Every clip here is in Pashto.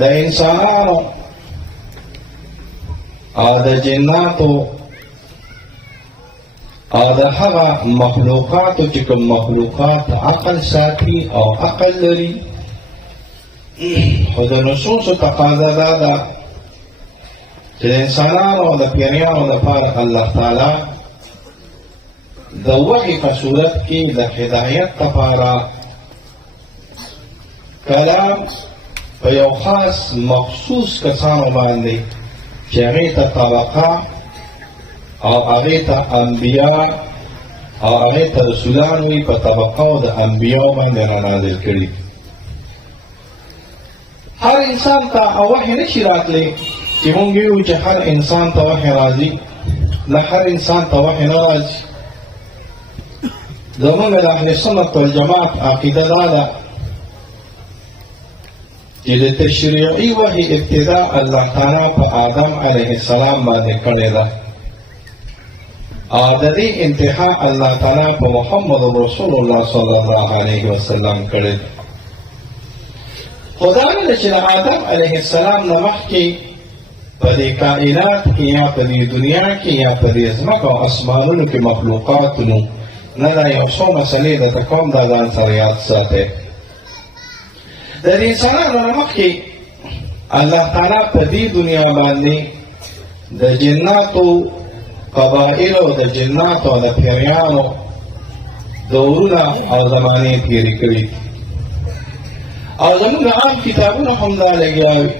د انسانانو او د جناتو او د هغه مخلوقاتو چې کوم مخلوقات عقل ساتي او عقل لري، خو د نصوصو تقاضا دا ده چې د انسانانو او د پیریانو لپاره الله تعالی د وحي په صورت کې د هدایت لپاره کلام په یو خاص مخصوص کسانو باندې چې هغې ته طبقه او هغې ته انبیا او هغې ته رسولان وي، په طبقه د انبیاو باندې رانازل کړي. هر انسان ته وحي نشي راتلی چې مونږ ویو چې هر انسان ته وحي راځي. نه، هر انسان ته وحي نه راځي. زمونږ د اهل سنت والجماعت عقیده دا ده چې د تشریعي وحي ابتدا الله تعالی په آدم علیه السلام باندې کړې ده او د دې انتها الله تعالی په محمد رسول الله صلی الله علیه وسلم کړې ده. خو دا نه ده چې د آدم علیه السلام نه مخکې په دې کائنات کې یا په دې دنیا کې یا په دې ځمکه او اسمانونو کې مخلوقاتونو نه دا یو څو مسلې ده ته کوم دا ځان سره یاد ساتئ. د دې انسانانو نه مخکې الله تعالی په دې دنیا باندې د جناتو قبایلو، د جناتو او د پیریانو دورونه او زمانې تېرې کړي او زموږ عام کتابونه هم دا لګیا وي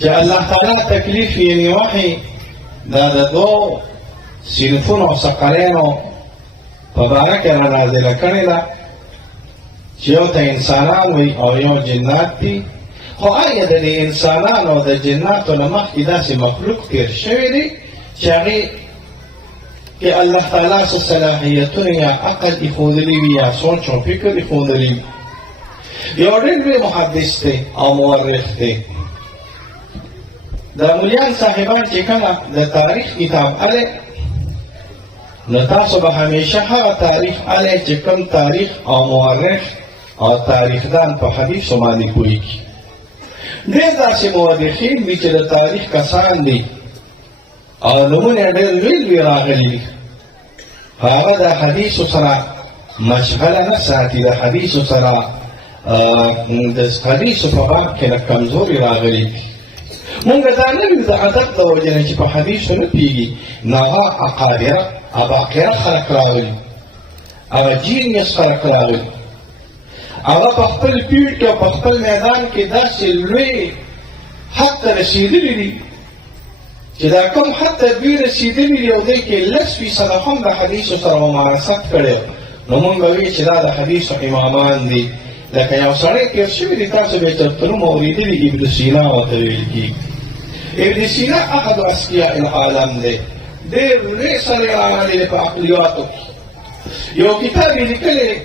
چې الله تعالی تکلیف یعنې وحي دا د دوو صنفونو او ثقلینو په باره کې رانازله کړې ده چې یو ته انسانان وي او یو جنات دي. خو آیا د دې انسانانو او د جناتو نه مخکې داسې مخلوق تېر شوی دی چې هغې کې الله تعالی څه صلاحیتونه یا عقل ایښودلي وي یا سوچ او فکر ایښودلي وي؟ یو ډېر لوی محدث دی او مورخ دی. د مولیان صاحبان چې کله د تاریخ کتاب الی نو تاسو به همیشه هغه تاریخ الی چې کوم تاریخ او مورخ او تاریخدان په حدیثو باندې پوهېږي. ډېر داسې مورخین وي چې د تاریخ کسان دي او نومونه یې ډېر لوی لوی راغلي دي، هغه د حدیثو سره مشغله نه ساتي، د حدیثو سره د حدیثو په باب کې لږ کمزوري راغلي دي. مونږ دا نه ویو د ادب د وجې نه چې په حدیثو نه پوهېږي، نو هغه اقادره اباقره خلک راغلي، هغه جینیس خلک راغلي، هغه په خپل پیړ کې او په خپل میدان کې داسې لوی حد ته رسېدلي دي چې دا کوم حد ته دوی رسېدلي دي او دی کې 10% هم د حدیثو سره ممارست کړی، نو مونږ به وایو چې دا د حدیثو امامان دي. لکه یو سړی تېر شوي دي، تاسو به یې تر نوم اورېدلي، ابن سینا ورته ویل کېږي. ابن سینا احد اذکیاء العالم دی، ډېر لوی سړی راغلی دی په عقلیاتو کې. یو کتاب یې لیکلی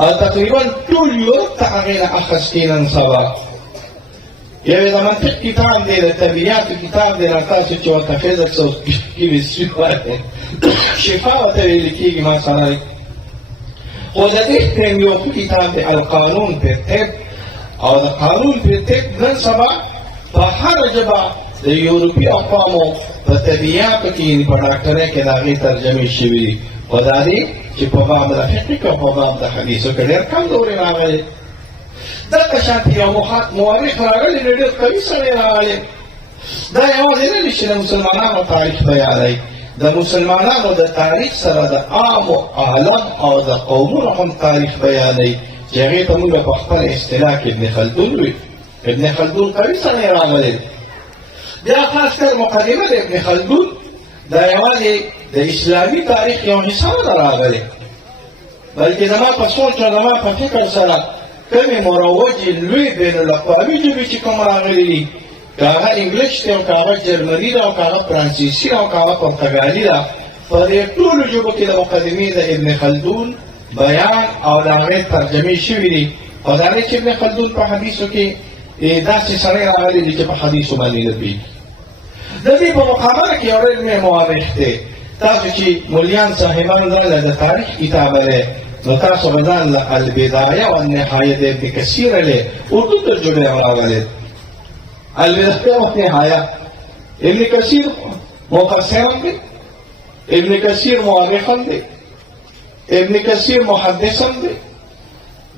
او تقریبا ټول یورپ ته هغې نه اخیستی نن سبا. یو یې د منطق کتاب دی، د طبیعاتو کتاب دی، نه تاسو چې ورته فزکس او کیمستري وایئ، شفا ورته ویل کېږي مثلا. خو د دې ټیم یو ښه کتاب دی القانون فی الطب، او د قانون فی الطب نن سبا په هره ژبه د یورپي اقوامو په طبیعاتو کې یعنې په ډاکټرۍ کې د هغې ترجمې شوي دي. خو دا دی چې په باب د فقه کې او په باب د حدیثو کې ډېر کم دورې راغلی. دغه شانتې یو مورخ راغلی دی، ډېر قوي سړی راغلی. دا یوازې نه دی چې د مسلمانانو تاریخ بیانوي، د مسلمانانو د تاریخ سره د عامو عالم او د قومونو هم تاریخ بیانوي چې هغې ته موږ په خپل اصطلاح کې ابن خلدون وي. ابن خلدون قوي سړی راغلی. بیا خاص کر مقدمه د ابن خلدون دا یوازې د اسلامي تاریخ یو حصه نه راغلی، بلکې زما په سوچ او زما په فکر سره کومې مروجې لوی بین الاقوامي ژبې چې کوم راغلي دي، که هغه انګلیش دی او که هغه جرمني ده او که هغه فرانسیسي او که هغه پرتګالي ده، په دې ټولو ژبو کې د مقدمې د ابن خلدون بیان او د هغې ترجمې شوي دي. او دا نه چې ابن خلدون په حدیثو کې داسې سړی راغلی دی چې په حدیثو باندې نه پوهېږي. د دې په مقابله کې یو ډېر لوی مورخ دی. تاسو چې مولیان صاحبان راغله د تاریخ کتاب دی، نو تاسو به ځان له البدایه والنهایه د ابن کثیر علیه اردو ترجمه راغلی. البدایه والنهایه ابن کثیر مفسر هم دی، ابن کثیر مورخ هم دی، ابن کثیر محدث هم دی.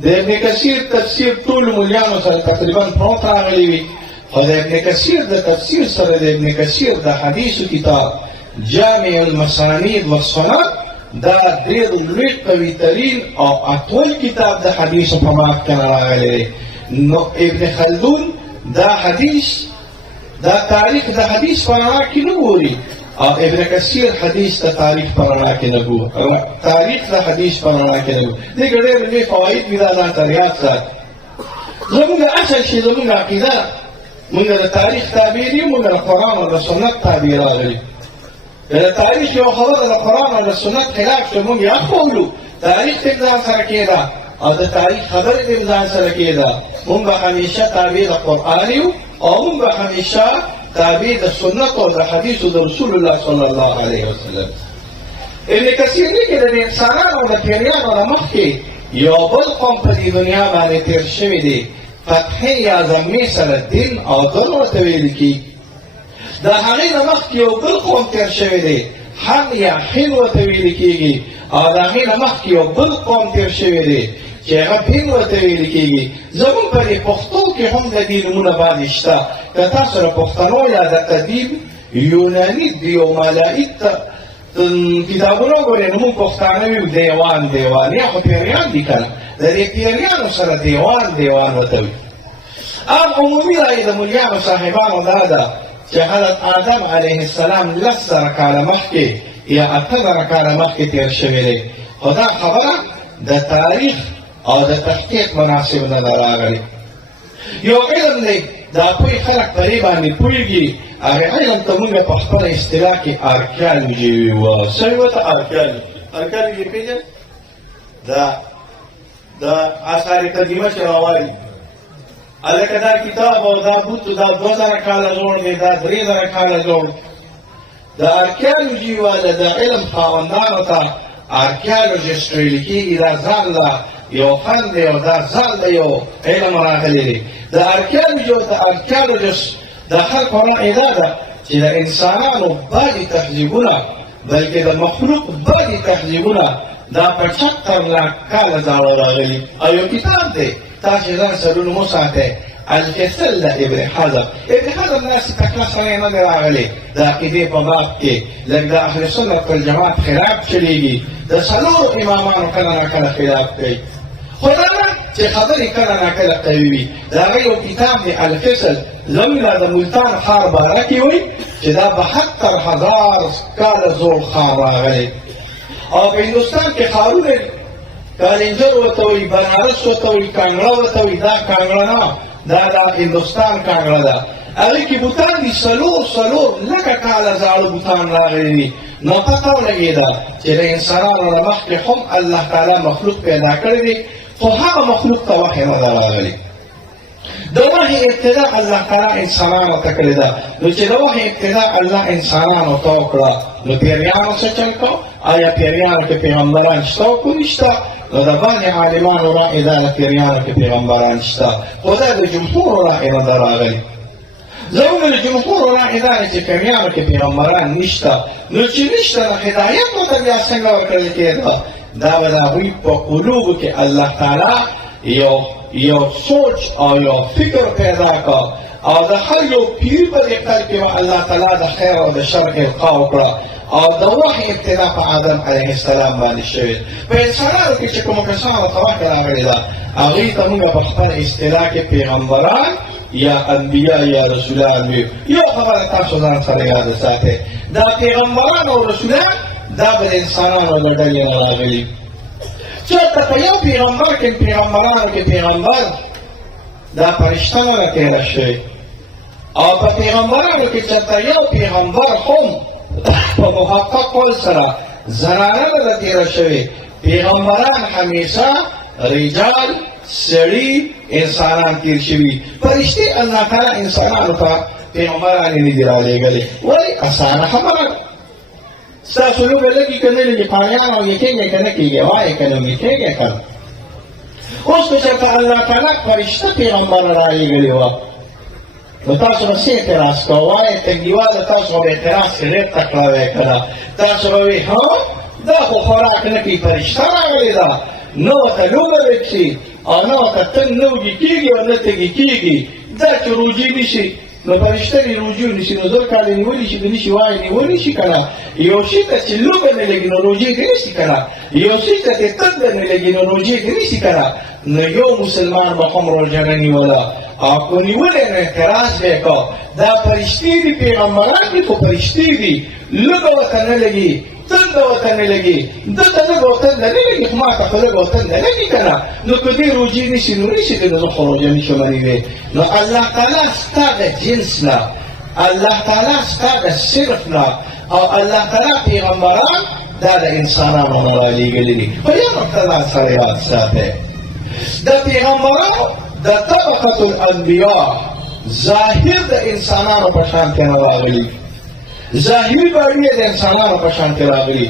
د ابن کثیر تفسیر ټول مولیانو سره تقریبا پروت راغلی وي، خو د ابن کثیر د تفسیر سره د ابن کثیر د حدیثو کتاب جامع المسانید والسنن دا ډېر لوی قوي ترین او اطول کتاب د حدیثو په باب کې راغلی دی. نو ابن خلدون دا حدیث دا تاریخ د حدیث په رڼا کې نه ګوري، او ابن کثیر حدیث د تاریخ په رڼا کې نه ګوري، تاریخ د حدیث په رڼا کې نه ګوري. دې کې ډېر لوی فواید وي، دا ځان ته یاد ساتي. زموږ اصل شي زموږ عقیده، موږ د تاریخ تابع یو، موږ د قرآن او د سنت تابع راغلي. د تاریخ یو خبره د قرآن او د سنت خلاف شو، موږ یې اخولو، تاریخ ته ځان سره کېده او د تاریخ خبرې ته ځان سره کېده. موږ به همیشه تابع د قرآن یو، او موږ به همیشه تابع د سنت او د حدیثو د رسول الله صلی الله علیه وسلم. ابن کثیر لیکي د انسانانو او د پیریانو نه مخکې یو بل قوم په دې دنیا باندې تېر شوی دی، فتحې یا ضمې سره دین او دن ورته ویل کېږي. د هغې نه مخکې یو بل قوم تېر شوی دی، حم یا حین ورته ویل کېږي، او د هغې نه مخکې یو بل قوم تېر شوی دی چې هغه پین ورته ویل کېږي. زموږ په دې پښتو کې هم د دې نومونه باندې شته. که تاسو د پښتنو یا د قدیم یوناني دیومالایت کتابونه وګورئ، نو موږ پښتانه ویو دیوان یا خو پیریان دي که نه، د دې پیریانو سره دیوان ورته وي. عام عمومي رایې د ملیانو صاحبانو دا ده چې حضرت آدم علیه السلام 10,000 کاله مخکې یا 8,000 کاله مخکې تېر شوی دی، خو دا خبره د تاریخ او د تحقیق مناسب نه ده راغلی. یو علم دی، دا پوی خلک په دې باندې پوهېږي، هغې علم ته مونږ په خپله اصطلاح کې آرکیالوجي ویو. څه ویو ته؟ آرکیالوجي پېژنئ؟ د آثار قدیمه چې راوالي، هلکه دا کتاب او دا بوت دا 2,000 کاله زوړ دی، دا 3,000 کاله زوړ. د آرکیالوجي والا د علم خاوندانو ته آرکیالوجسټ ویل کېږي. دا ځان له یو فن دی او دا ځان له یو علم راغلی دی. د آرکیالوجي او د آرکیالوجسټ د خلکو رایې دا ده چې د انسانانو بعضې تهذیبونه، بلکې د مخلوق بعضې تهذیبونه دا په 70,000 کاله زاړه راغلي. او یو کتاب دی، تاسو ځان سره نوم وساتئ، الفصل د ابن حزم. ابن حزم داسې تکړه سړی نه دی راغلی د عقیدې په باب کې، لږ د اهل سنت والجماعت خلاف چلېږي، د څلورو امامانو کله ناکله خلاف کوي، خو دا نه چې خبرې کله ناکله قوي وي. د هغه یو کتاب دی الفصل، زموږ د ملتان ښار باره کې وایي چې دا 72,000 کاله زوړ ښار راغلی. او په هندوستان کې ښارونه کالنجر ورته وایي، بنارس ورته وایي، کانګړه ورته وایي. دا کانګړه نه، دا د هندوستان کانګړه ده. هغې کې بوتان دي، څلور لکه کاله زاړه بوتان راغلي دي. نو پته ولګېده چې د انسانانو نه مخکې هم الله تعالی مخلوق پیدا کړی دی، خو هغه مخلوق ته وحی نه ده راغلې. د وحی ابتدا الله تعالی انسانانو ته کړې ده. نو چې د وحی ابتدا الله انسانانو ته وکړه، نو پیریانو څه چل کو؟ آیا پیریانو کې پیغمبران شته او که نشته؟ نو د بعضې عالمانو رایې دا د پیریانو کې پیغمبران شته، خو دا د جمهورو رایې نه ده راغلې. زموږ د جمهورو رایې دا دی چې پیریانو کې پیغمبران نشته. نو چې نشته، نو هدایت ورته بیا څنګه ورکړل کېده؟ دا به د هغوی په قلوبو کې الله تعالی یو سوچ او یو فکر پیدا کړه، او د هر یو پیر په دې قلب کې به الله تعالی د خیر او د شر القا وکړه. او د وحی ابتدا په آدم علیه السلام باندې شوې. په انسانانو کې چې کومو کسانو ته وحی راغلی ده، هغوی ته موږ په خپله اصطلاح کې پیغمبران یا انبیا یا رسولان ویو. یو خبره تاسو ځان سره یاد ساتئ، دا پیغمبران او رسولان دا به د انسانانو له ډلې نه راغلي. چېرته په یو پیغمبر کې پیغمبرانو کې پیغمبر دا فرشته نه ده تېره شوې، او په پیغمبرانو کې چېرته یو پیغمبر هم په محقق قول سره زنانه نه ده تېره شوې. پیغمبران همیشه رجال، سړي، انسانان تېر شوي. فرشتې الله تعالی انسانانو ته پیغمبران یې نه دي رالیږلې. ولې؟ اسانه خبره ده. ستاسو لوګه لګي که نه لګي پاڼیان او یې کېږي که نه کېږي وایې که نه مې کېږي که نه اوس که چېرته الله تعالی فرشته پیغمبر رالېږلې وه نو تاسو به څه اعتراض کوه وایې تنګیواله تاسو به اعتراض کړې ډېر تکړه وی که نه تاسو به وایي ها دا خو خوراک نه کوي فرشته راغلې ده نه ورته لوبه وکړي او نه ورته تنګ نه وږي کېږي او نه تږي کېږي دا چې روجې نیسي نو فرشته دې روجې ونیسي نو زر کاله نیولی شي که نه شي وایي نیولی شي که نه یو شي ته چې لوبه نه لګي نو روجې دې نیسي که نه یو شي ته چې تنده نه لګي نو روجې دې نیسي که نه نو یو مسلمان به هم روژه نه نیوله او که نیولی نو اعتراض به یې کو دا فرشتې دي پیغمبران دي خو فرشتې دي لږه ورته نه لګي تنده ورته نه لګي دته لږه ورته نه لګي خو ما ته خو لږه ورته نه لګي که نه نو که دې روجې نیسي نو نیسي دې نو زه خو روژه نشم نیولی نو الله تعالی ستا د جنس نه الله تعالی ستا د صرف نه او الله تعالی پیغمبران دا د انسانانو نه رالیږلي دي په یو نقطه ځان سره یاد ساتئ د پیغمبرانو د طبقة الانبیاء ظاهر د انسانانو په شانتې نه راغلي ظاهري باړې د انسانانو په شانتې راغلي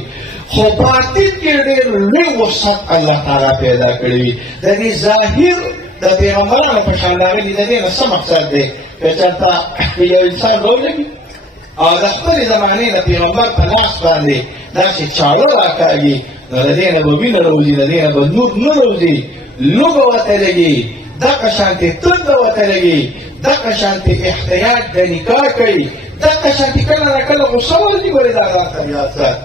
خو باطن کې ډېر لوی وسعت الله تعالی پیدا کړی وي د دې ظاهر د پیغمبرانو په شان راغلي د دې نه څه مقصد دی که چېرته یو انسان راولګي او د خپلې زمانې د پیغمبر په لاس باندې داسې چاړه راکاږي نو د دې نه به وینه راوځي د دې نه به نور نه راوځي لوګه ورته لګي دغه شانتې تنده ورته لګي دغه شانتې احتیاط د نکاح کوي دغه شانتې کله نه کله غوسه ورځي ولې دا ځان ته یاد سات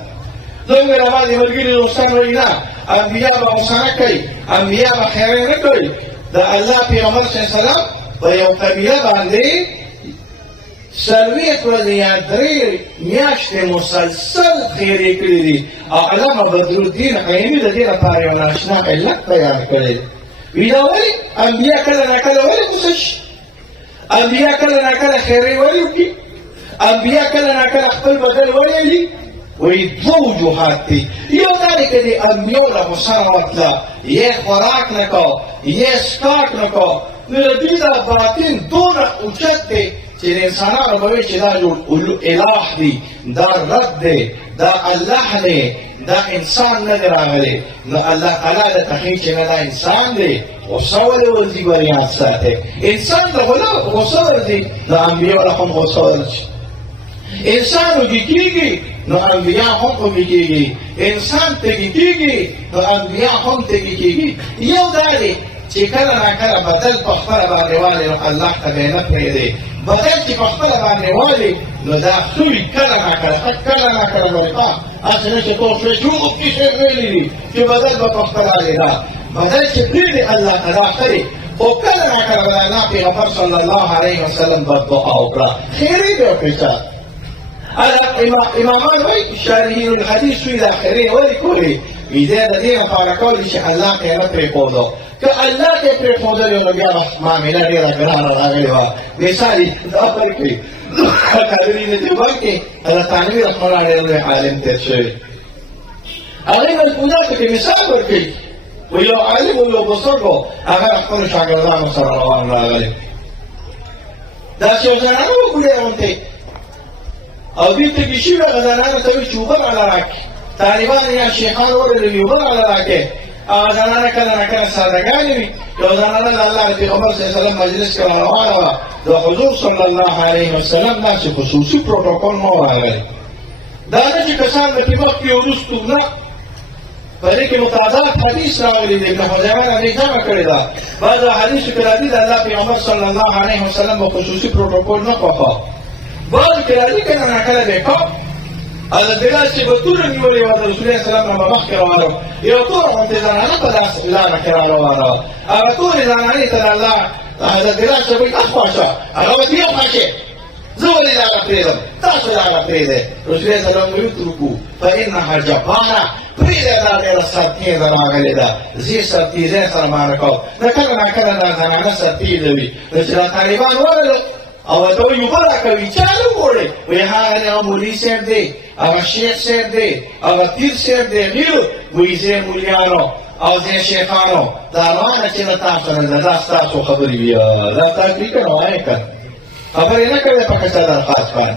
زموږ راباندې ملګري دوستان وایي نه انبیا به غوسه نه کوي انبیا به خیرې نه کوي د الله پیغمبر صلی الله علیه وسلم په یو قبیله باندې څلوېښت ورځې یا درې میاشتې مسلسل خیرې کړي دي او علامه بدرالدین عیني د دې لپاره یو ناشنا علت بیان کړی وي دا ولې انبیا کله نه کله ولې غوسه شي انبیا کله نه کله خیرې ولې وکړي انبیا کله نه کله خپل بدل ولې لي وایي دوه وجوهات دي یو دا دی که د انبیو له غوسه راوتله یې خوراک نه کو یې سکاک نه کو نو د دوی دا باطن دونه اوچت دی چې د انسانانو به وایي چې دا جوړ اله دی دا رب دی دا الله دی دا انسان نه دی راغلی نو الله تعالی درته ښیي چې نه دا انسان دی غوسه ولې ورځي ور یاد ساتئ انسان ته غوسه ورځي نو انبیو له هم غوسه ورځي انسان وږي کېږي نو انبیا هم وږي کېږي انسان تږي کېږي نو انبیا هم تږي کېږي یو دا دی چې کله نه کله بدل په خپله باندې والي نو الله ته به یې نه پرېږدي بدل چې په خپله باندې والي نو دا ښه وي کله نه کله به هسې نه چې ټول شوی چې مفتي صاحب ویلي دي چې بدل به په خپله والي دا بدل چې پرېږدي الله ته دا ښه دی خو کله نه کله به د الله پیغمبر صلی الله علیه وسلم بددعا وکړه خیرې به وکړي چا امامان وایي شارحین الحدیث وایي دا خیرې ولې کولې وي دی د دې لپاره کولې چې الله ته یې نه پرېښودو که الله ته یې پرېښودلې نو بیا به معامله ډېره ګرانه راغلې وه مثال یې دا ورکړي قادري د دیوبند کې حضرت تانوي رحمه الله ډېر لوی عالم تېر شوی هغې ملفوظاتو کې مثال ورکوي و یو عالم و یو بزرګ و هغه خپلو شاګردانو سره روان راغلی داسې یو زنانه وه بوډۍ غوندې او دوی تږي شوي هغه زنانو ته وایي چې اوبه راله راکړي طالبان یا شیخان ورغلي اوبه راله راکړي هغه زنانه کله نه کله سادهګانې وي یو زنانه د الله د پیغمبر صلی الله علیه وسلم مجلس کې روانه وه د حضور صلی الله علیه وسلم داسې خصوصي پروتوکول نه و راغلی دا نه چې کسان د کې مخکې وروستو نه په دې کې متعدد حدیث راغلي دي ابن خزیمه نه جمع کړې ده بعضو حدیثو کې راځي د الله پیغمبر صلی الله علیه وسلم به خصوصي پروتوکول نه خوښه بعضو کې راځي کله نه کله به کو حضرت بلال چې به توره نیولې وه د رسول الله سلام نه به مخکې روانه یو توره غوندې زنانه په لاس لاره کې را روانه وه هغه تورې زنانې ته د الله حضرت بلال ته وایي اخوا شه هغه ورته یو خوا کې زه ولې لاره پرېږدم تاسو لاره پرېږدئ رسول الله سلام وایي اترکو فانها جبانه پرېږده دا ډېره سرتېزه راغلې ده زه سرتېزۍ سره معنا کوم نه کله ناکله دا زنانه سرتېزه وي نو چې دا طالبان ورغلل او ورته وایي اوبه راکوي چا نه وګورئ وایي هغه مولي صاحب دی هغه شیخ صاحب دی هغه پیر صاحب دی غیرو وایي زه مولیانو او زه شیخانو دا روانه چې نه تاسو نه ده دا ستاسو خبرې بیا دا تاسو که نه وایې که خبرې نه کوې په کچه درخواست باندې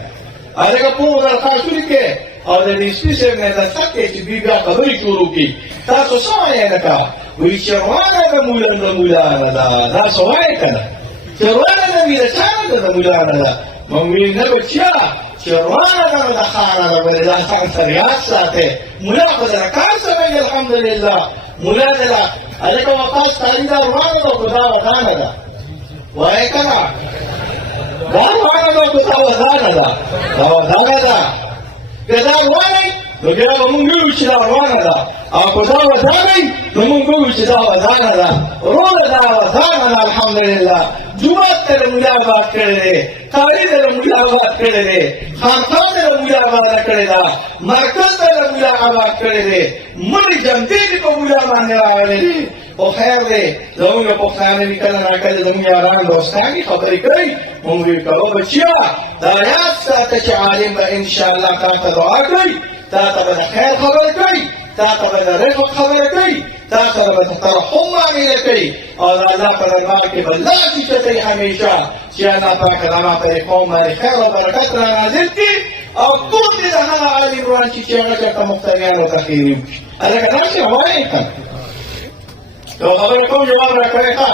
هغه پوه درخواست ولیکې او د دې سپي صاحب نه دستک کوي چې دوی بیا خبرې شروع کړي تاسو څه وایئ لکه وایي چروانه د مولا نه ده دا څه وایئ که نه چروانه د وي د چا نه ده د مولا نه ده موږ ویل نه بچیا چروانه ده نو د خانه ده ولې دا ځان سره یاد ساتئ مولا خو دله کار سموي الحمدلله مولا دله هلکه وقاص تعلیم دا روانه ده خو دا ودانه ده وایئ که نه دا روانه ده خو دا ودانه ده دا ودانه ده که دا روانه نو بیا به مونږ ویو چې دا روانه ده او که دا ودانه نو مونږ ویو چې دا ودانه ده وروره دا ودانه ده الحمدلله جومات ته د مولا آباد کړی دی قاري ته د مولا آباد کړی دی خانقاه ته د مولا آباده کړې ده مرکز ته د مولا آباد کړی دی مړي جمدې دې په مولا باندې راغلی دی خو خیر دی زمونږ پښتانه وي کله ناکله زمونږ یاران دوستان دي خبرې کوي مونږ ویل کوو بچیا دا یاد ساته چې عالم به انشاءالله تا ته دعا کوي تا ته به د خیر خبره کوي تا ته به د رفق خبره کوي تا سره به د ترحم معامله کوي او د الله په دربار کې به لاس اوچتوي همیشه چې الله پاک زما په دې قوم باندې خیر او برکت را نازل کړي او ټول دې د هغه عالم روان شي چې هغه چېرته مفتریانو ته خیري وکړي هلکه داسې وایئ که یو خبره کوم جواب را کوئ ښه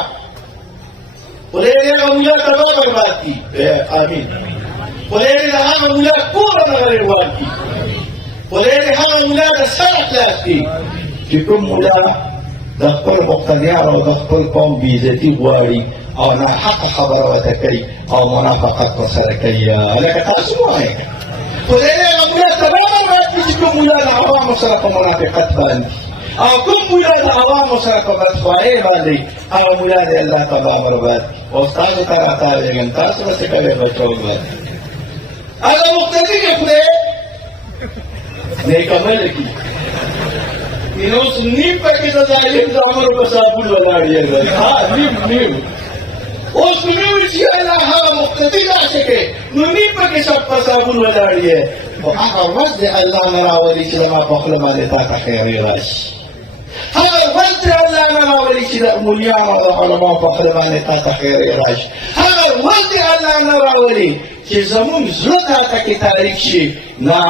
خدای دې هغه مولا تباه برباد کړي امین خدای دې د هغه مولا کور هغه روان کړي خدای دې هغه مولا د سر خلاص کړي چې کوم مولا د خپل مقتدیانو او د خپل قوم بېعزتي غواړي او ناحقه خبره ورته کوي او منافقت ورسره کوي هلکه تاسو ووایئ خدای دې هغه مولا تباه برباد کړي چې کوم مولا د عوامو سره په منافقت باندې او کوم مولا د عوامو سره په بدخواهۍ باندې هغه مولا دې الله تباه برباد کړي اوس تاسو ته راتاوېږم تاسو به څه کوئ بچو باندې هغه مقتدي کې خدای نیک عمل کړي نو اوس نیم پکې د ظالم د عمرو په صابون ولاړ یې نیم اوس نو مې ویل چې الله هغه مقتدي داسې کوي نو نیم پکې سب په صابون ولاړ یې خو هغه ورځ دې الله نه راولي چې زما په خوله باندې تا ته خیرې راشي هغه ورځ دې الله نه راولي چې د مولیانو او د علماو په خوله باندې تا ته خیرې راشي هغه ورځ دې الله نه راولي چې زمونږ زړه تا ته کې تاریک شي نه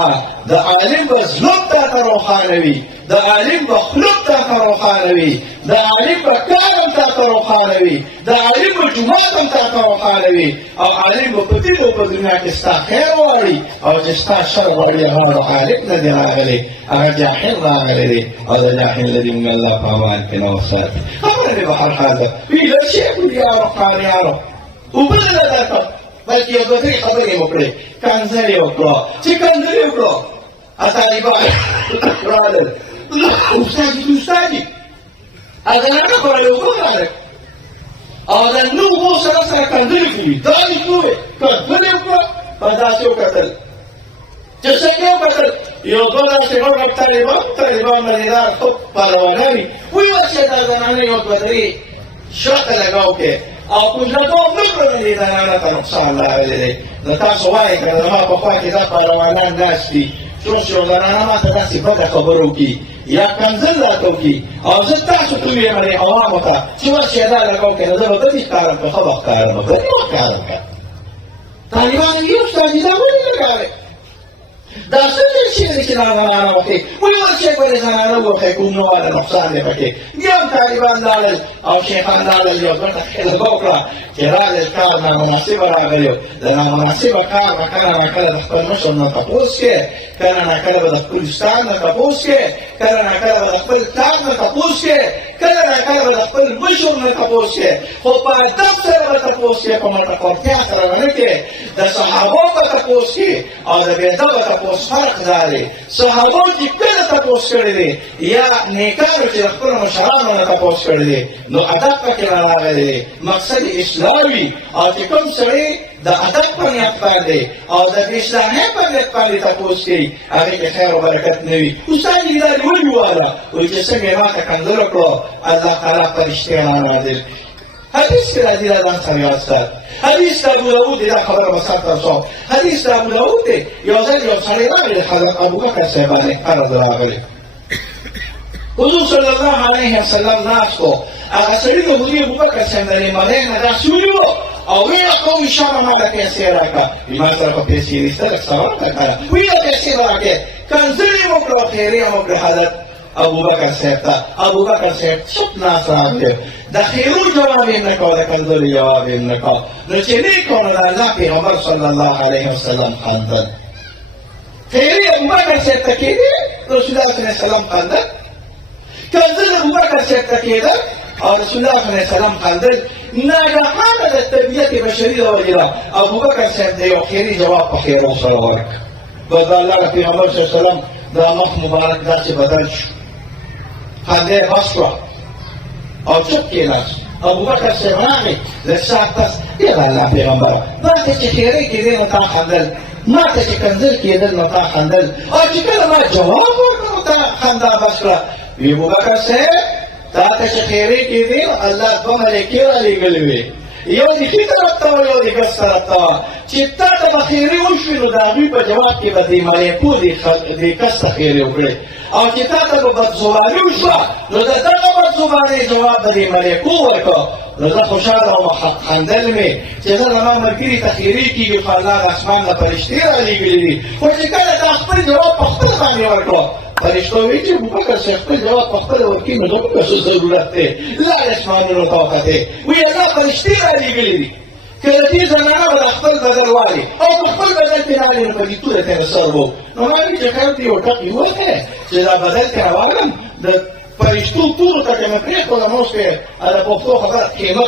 د عالم به زړه تا ته روښانه وي د عالم به خلق تا ته روښانه وي د عالم به کار هم تا ته روښانه وي د عالم به جومات هم تا ته روښانه وي او عالم به په دې په دنیا کې ستا خیر غواړي او چې ستا شر غواړي هغه د عالم نه دی راغلی هغه جاهل راغلی دی او د جاهل نه دې موږ الله په امان کې نه وساتي خبره دې به هر حال ده ویله شیخو یارو قاریانو اوبه دې نه درکړه بلکې یو دوه درې خبرې یې وکړې کنځلې وکړه چې کنځلې وکړه طالبان راغلل استادي هغه نه کوله وګورئ او دا نو وو سره کنځلې کوي دا دې کوي کنځلې وکړه په داسې وکتل چې څنګه وکتل یو دوه داسې نور طالبان مدیدار خوب پروانوي ویل چې دا زنانې یو دوه درې شاته لګاو کې او کوجلګو نه کړی دا نه ته نقصان راغلی دی نو تاسو وایئ که زما په خوا کې دا پهلوانان ناست دي څوک چې یو زنانه ماته داسې بده خبره وکړي یا کنځل راته وکړي او زه تاسو ته ویم دې عوامو ته چې ورشئ دا لګاو که نه زه به بدې ښکارم که ښه به ښکارم بدې به ښکارم که طالبان وي استادي دا ولې لګاوې دا څنګه شی دی چې دا زنانه وکړي ولې ورشئ به دې زنانه ووښئ کوم نو والا نقصان دی پکې بیا هم طالبان لاړل او شیخان لاړل یو ګټه خلبه وکړه چې راغلل کار نامناسبه راغلی و د نامناسبه کار به کله ناکله د خپل مشر نه تپوس کې کله ناکله به د خپل استاد نه تپوس کې کله ناکله به د خپل کار نه تپوس کې کله ناکله به د خپل مشر نه تپوس کې خو په ادب سره به تپوس کې په مټکورتیا سره به نه کې د صحابو به تپوس کې او د بېادبه تپوس فرق دا دی صحابو چې کله تپوس کړی دی یا نیکانو چې د خپلو مشرانو نه تپوس کړی دی نو ادب پکې راغلی دی مقصد اسلامي او چې کوم سړی د ادب په نیت باندې او د بېاسلامۍ په نیت باندې تپوس کوي هغې کې خیر او برکت نه وي استاد یې دا ولې وواله وایي چې څنګه یې ماته کنځل وکړو الله تعالی فرشتې رانازل حدیث کې راځي دا ځان سره یاد سات حدیث د ابو داود دی دا خبره به سر ته رسوم حدیث د ابو داود دی یو ځل یو سړی راغلی حضرت ابوبکر صاحب باندې قرض راغلی حضور صلی الله علیه وسلم ناست و هغه سړي د حضور ابوبکر صاحب د مدینې نه داسې ونیو او ویې قوم شامه ما له پیسې راکړه ما سره په پیسې نشته لږ څه ورکړه ویې پیسې به راکړې کنځلې مو کړه خیرې مو کړه حالت ابوبکر صاحب ته ابوبکر صاحب چپ ناست راغلی د خیرو جواب یې نه کوه د کنځلو جواب یې نه کوه نو چې نه یې کوه نو د الله پیغمبر صلی الله علیه وسلم خندل خیرې ابوبکر صاحب ته کېدې رسول الله صلی الله علیه وسلم خندل کنځل ابوبکر صاحب ته کېدل او رسول الله صلی الله علیه وسلم خندل ناګهانه د طبیعت بشري د وجې نه ابوبکر صاحب د یو خیري جواب په خیرو سره ورکړ بس د الله د پیغمبر صلی الله علیه وسلم دا مخ مبارک داسې بدل شو خندا یې بس کړه او چپ کېناست ابوبکر صاحب راغی لږ ساعت پس ای د الله پیغمبره ما ته چې خیرې کېدې نو تا خندل ما ته چې کنځل کېدل نو تا خندل او چې کله ما جواب ورکړ نو تا خندا بس کړه وی ابوبکر صاحب تا ته چې خیرې کېدې نو الله دوه ملایکې رالېږلې وې یو د ښي طرف ته وه یو د ګس طرف ته وه چې تا ته به خیرې وشوې نو د هغوی په جواب کې به د ملایکو د کس ته خیرې وکړې او چې تا ته به بدزباني وشوه نو د دغه بدزبانۍ جواب به د ملایکو ورکړه نو زه خوشحاله وم خندل مې چې زه زما ملګري ته خیرې کېږي خو الله د اسمان نه فرشتې رالېږلي دي خو چې کله تا خپل جواب په خپل باندې ورکړه فرشتو وی چې ابوبکر صاحب خپل جواب په خپله ورکړي نو زموږ څه ضرورت دی لاړ اسمانونو ته وختې وی الله فرشتې رالېږلي دي کله دې زنانه به د خپل بدل والي او په خپل بدل کې راغلي نو په دې توره ته سر وو نو ما وی چې خیر دې یو ټک یې وکړی چې دا بدل کې راوړم د فرشتو تورو ته چې مې پرېښوده نو اوس کې د پښتو خبره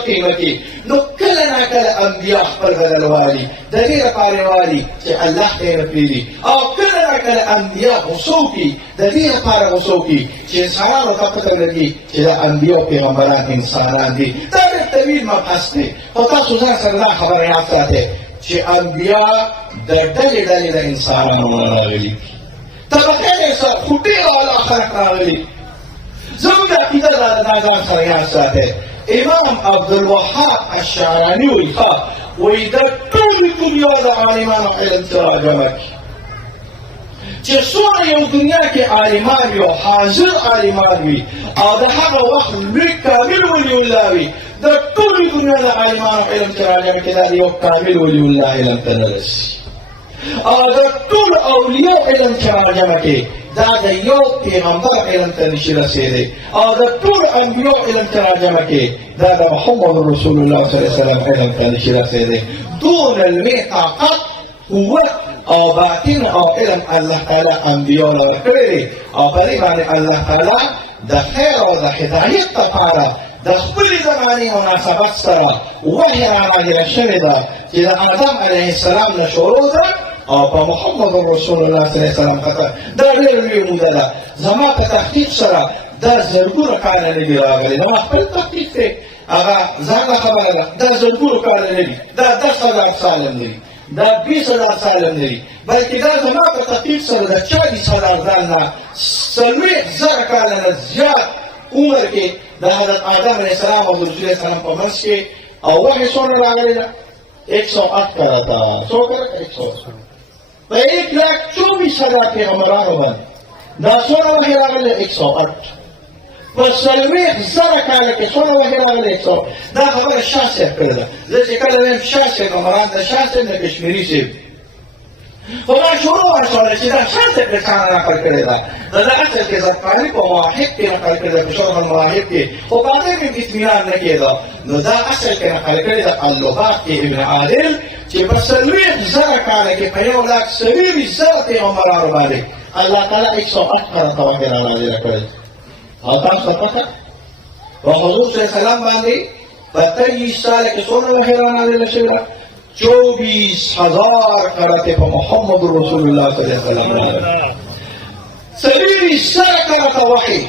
قیمتي نو کله ناکله انبیا خپل بدل والي د دې لپاره والي چې الله ته یې پرېږدي او کله ناکله انبیا غوسه وکړي د دې لپاره غوسه وکړي چې انسانانو ته پته لګي چې د انبیا او پیغمبران انسانان دي دا ډېر طویل مبحث دی خو تاسو ځان سره دا خبره یاد ساتئ چې انبیا د ډلې د انسانانو نه راغلي طبقې سره خو ډېر اعلی خلک راغلي زموږ عقیده دا د ځان سره یاد ساتئ امام عبدالوهاب الشعراني وایي وایي د ټولې دنیا د عالمانو علم ته راجمع کړي چې څومره یو دنیا کې عالمان وي او حاضر عالمان وي او د هغه وخت لوی کامل ولي الله وي د ټولې دنیا د عالمانو علم ته راجمع کړي دا د یو کامل ولي الله علم ته نه رسي او د ټولو اولیاء علم ته راجمع کړي دا د یو پیغمبر علم ته نشي رسېدی او د ټولو انبیاء علم ته راجمع کړي دا د محمد رسول الله صلی الله علیه وسلم علم ته نشي رسېدی دونه لوی طاقت قوت او باطن او علم الله تعالی انبیاء له ورکړی دی او په دې باندې الله تعالی د خیر او د هدایت لپاره د خپلې زمانې مناسبت سره وحی راغله شوې ده چې د آدم علیه السلام نه شروع ده او په محمد رسول الله صلی الله علیه وسلم خاطر دا ډېر لوی موده ده زما په تحقیق سره دا زرګونه کاله نه دي راغلي زما خپل تحقیق دی هغه ځانله خبره ده دا زرګونه کاله نه دي دا 10,000 سال نه دي دا 20,000 سال نه دي بلکې دا زما په تحقیق سره د 40,000 ځان نه 40,000 کاله نه زیات عمر کې د حضرت آدم علیه السلام او رسول الله صلی الله علیه وسلم په منځ کې او وحی څومره راغلی ده 108 کاله ته څو کاله 108 په 1,24,000 پیغمبرانو باندې دا څومره وحی راغلی 108 په 40,000 کاله کې څومره وحی راغلی 108 دا خبره شاه صاحب کړې ده زه چې کله وایم شاه صاحب نو مراد د شاه صاحب نه کشمیري صاحب خو دا شروع وشوله چې دا شاه صاحب د چا نه نقل کړې ده دا د اصل کې زرقاني په مواهب کې نقل کړې ده په شرح المواهب کې خو په هغې کې اطمینان نه کېده نو دا اصل کې نقل کړې ده اللغات کې ابن عادل چې په 40,000 کاله کې په 1,40,000 پیغمبرانو باندې الله تعالی 108 کاله ته وحی رانازله کړې او تاسو ته پته په حضور صلی الله علیه وسلم باندې په 23 ساله کې څومره وحی رانازله شوې ده 24,000 کرتے په محمد رسول الله صلی الله علیه وسلم 40,000 کرته وحی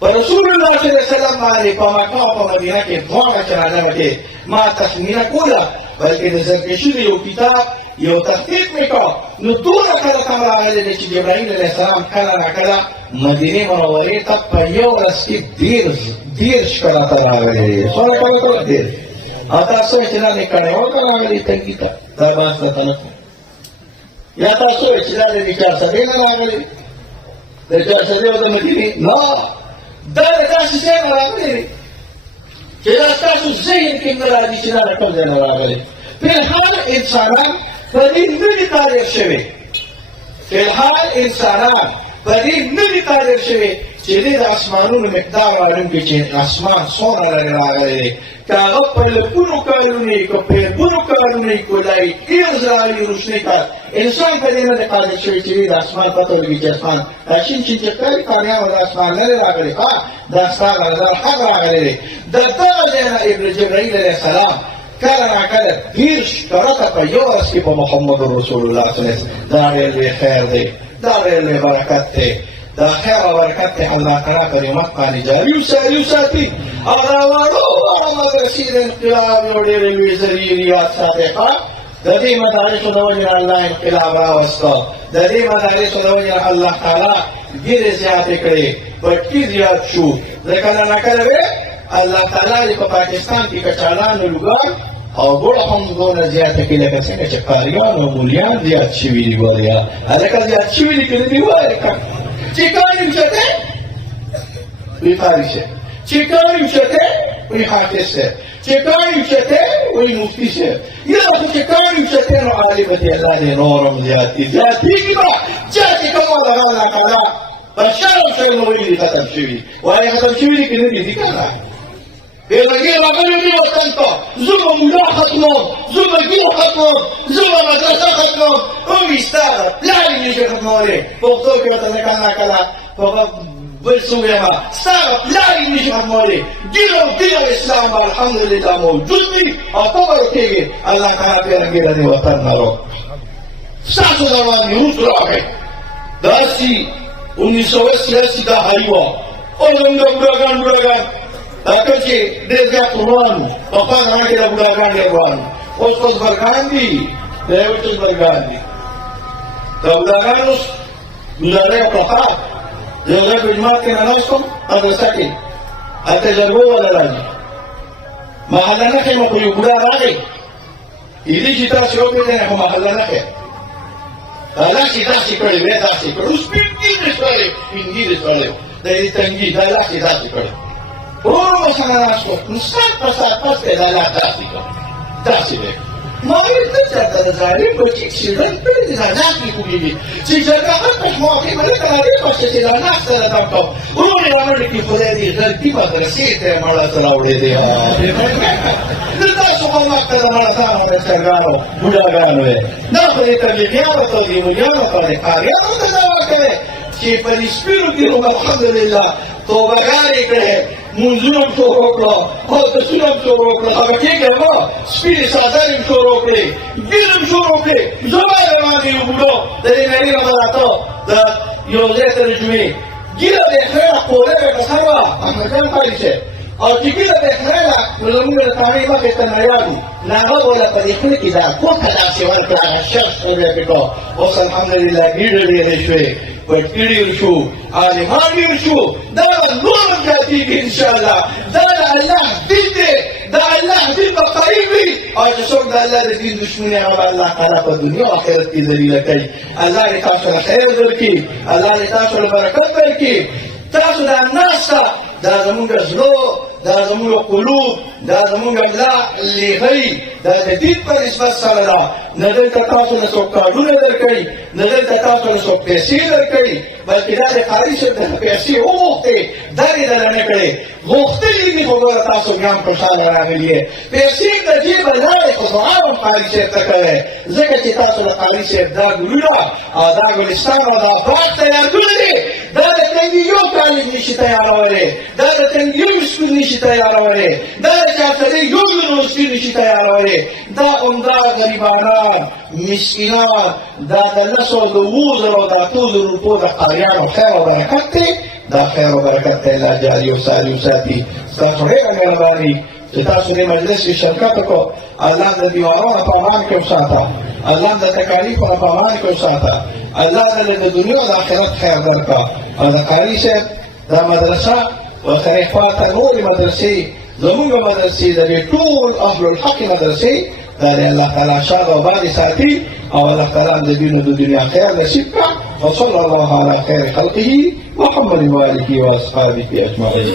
په رسول الله صلی الله علیه وسلم باندې په مکه او په مدینه کې دواړه چې راځي کې ما تخمینه کوله بلکې د زرکشي یو کتاب یو تحقیق وکړ نو ټول کله کله راغلی چې ابراهیم علیه السلام کله راکله مدینه منورې ته په یو ورځ کې 10 کرته راغلی څومره کله ډېر او تاسو چې نه کړی او کله راغلی تنګي ته دا باس ته نه یا تاسو چې دا د نکاح سره نه راغلی د نکاح سره د مدینه نه دا تاسو څنګه راغلی چې دا تاسو ذهن کې نه راځي چې دا کوم ځای راغلی په هر انسانان په دې ملي تاریخ شوی فی الحال انسانان په دې نه دي قادر شوي چې دې د اسمانونو مقدار معلوم کړي چې اسمان څومره لرې راغلی دی که هغه په لکونو کالونه یي که په اربونو کالونه یي ګلایي ایرز راغلي روشنۍ کال انسان په دې نه دی قادر شوي چې د اسمان پته ولګي چې اسمان دا چین چین چې ښکاري کاڼیانو د اسمان نه دی راغلی دا ستا له نظر حق راغلی دی د دغه ځای نه ابن جبرائیل علیه السلام کله ناکله 20 کرته په یو ورځ کې په محمد رسول الله صلی الله علیه وسلم دا ډېر لوی خیر دی دا ډېر لوی برکت دی دا خیر او برکت دی الله تعالی پر امت باندې جاري وساتي او دا وړو مدرسې د انقلاب یو ډېر لوی ذریعې ریاض ساتي د دې مدارسو د وجې الله انقلاب راوسته د دې مدارسو د وجې الله تعالی ګیرې زیاتې کړې پټکي زیات شو ځکه ناکله الله تعالی په پاکستان کې کچالان او لوګان او ګوړه هم دونه زیاته کې لکه څنګه چې قاریان او مولیان زیات شوي دي وریا هلکه زیات شوي دي که نه دي وایه چې کار یې وشته وایي قاري صاحب چې کار یې وشته وایي حافظ صاحب چې کار یې وشته وایي مفتي صاحب یا خو چې کار یې وشته نو عالم دی الله دې نور هم زیاتېږي به چا چې کومه دغه الله تعالی په شرم شوی نو وایي ختم شوي وایي ختم شوي دي که نه دي که نه بیرگی راغلی دی وطن ته زه به مولا ختموم زه به ګیر ختموم زه به مدرسه ختموم وایي ستا پلار یې نشي ختمولی پښتو کې ورته زه کله ناکله په بل څه ویمه ستا پلار یې نشي ختمولی دین او اسلام به الحمدلله موجود وي او ته به کېږي الله تعالی بیرګي د دې وطن نه روک ستاسو د باندې روس راغی داسې 1986 دا حالي وه او زموږ بوډاګان دا کله چې ډېر زیات روان وو په خپل هغه کې د بوډاګان ډېر روان وو اوس بزرګان دي دا یو څه بزرګان دي د بوډاګانو ګزارۍ پخوا د یو ځای په جومات کې ناست وم مدرسه کې هلته جرګو والا راځي محله نښې مو خو یو بوډا راغی ایدې چې تاسې وپېژنئ خو محله نښې لاسې داسې کړې وې داسې کړې اوس سپین ږیرې شولې د دې تنګي دا لاسې داسې کړې ورو ورسره ناست وم سات په سات پس دی دا لاس داسې کړ داسې دی ما ویل ته چېرته د ظالم بچي اکسیډنټ کړی دی دا ناست مې پوهېږي چې جګړه ختمه شوه او ښې به لکه راډې پسې چې دا ناست سره دم کوم ورور یې رامنډې کړي خدای دې غلطي مدرسې ته یې مړه څه راوړې دی د تاسو خو مخته د مړسانو بچرګانو بوډاګانو یې دا خو دې تبلیغیانو ته دې مولیانو ته دې قاریانو ته دعوه کوې چې په دې سپینو ګیرو الحمدلله توبهګانې کړې منځونه هم شروع کړه اودسونه هم شروع کړه هغه کېږي ما سپینې څادرې هم شروع کړې ګیر هم شروع کړې زما روان یو بوډو د دې نړۍ نه به راته د یو ځای ترجمې ګیره د خیره قوله به په سر وه احمدجان قاري صاحب او چې ګیره د خیره نو زمونږ د تاڼۍ مخې ته نړیوال وو نو هغه وله په دې خوله کې دا کوټه داسې ورکړه هغه شخص خو بیا پې کړه اوس الحمدلله ګیډه ډېرې شوې پټکي ډېر شو عالمان ډېر شو دا نور هم زیاتېږي انشاءالله دا د الله دین دی د الله دین به قریب وي او چې څوک د الله د دین دشمن هغه به الله تعالی په دنیا او آخرت کې ذلیله کوي الله دې تاسو له خیر درکړي الله دې تاسو له برکت درکړي تاسو دا ناسته دا زمونږ زړه دا زمونږ قلوب دا زمونږ ملا لیغۍ دا د دین په نسبت سره ده نه دلته تاسو له څوک کارډونه درکوي نه دلته تاسو له څوک پیسې درکوي بلکې دا د قاري صاحب د پیسې وغوښتې دا دې دله نه کړې غوښتلي دي خو ګوره تاسو بیا هم خوشحاله راغلي یې پیسې د جېبه لاړې خو دعا هم قاري صاحب ته کوئ ځکه چې تاسو له قاري صاحب دا ګلونه او دا ګلستان او دا باغ تیار کړی دی دا د تنګي یو کالج نشي تیارولی دا د تنګي یو سکول نشي تیارولی دا د چاپلۍ یو یونیورسټي نشي تیارولی دا عمده غریبانان مسکینان دا د 10 او د 20 او د 80 روپو د قاریانو خیر او برکت دی دا خیر او برکت دی الله جاري او ساري وساتي ستاسو ډېره مهرباني چې تاسو دې مجلس کې شرکت وکړو الله د دیوارانو په امان کې وساته الله د تکالیفو په امان کې وساته الله د دنیا او د آخرت خیر درکړه او د قاري صاحب دا مدرسه ورسره خواته نورې مدرسې زمونږ مدرسې د دې ټول اهل الحق مدرسې دا د الله تعالی شاد او باد ساتي او الله تعالی د دین او د دنیا خیر نصیب کړه وصلی الله علی خیر خلقه محمد و آله و اصحابه اجمعین